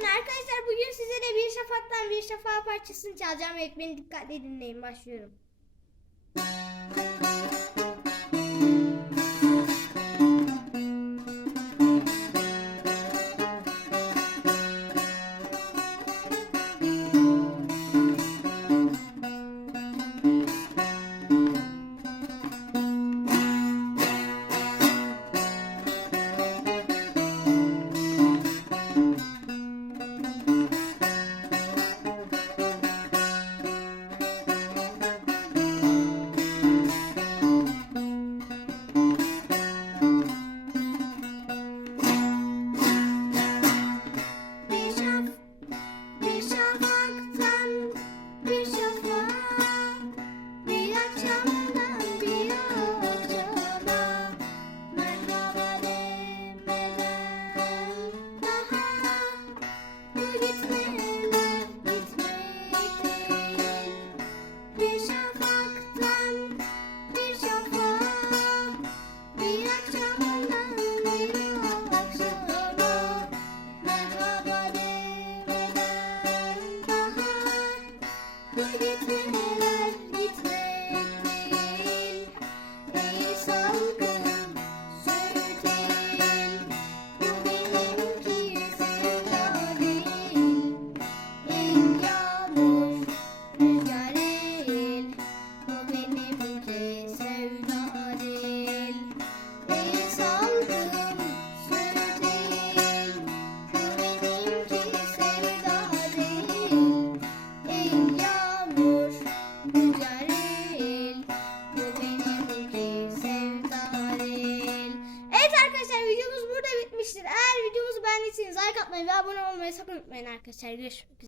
Merhaba arkadaşlar bugün size de bir şafaktan bir şafağa parçasını çalacağım. Evet beni dikkatli dinleyin başlıyorum. like atmayı ve abone olmayı sakın unutmayın arkadaşlar. Görüşmek üzere.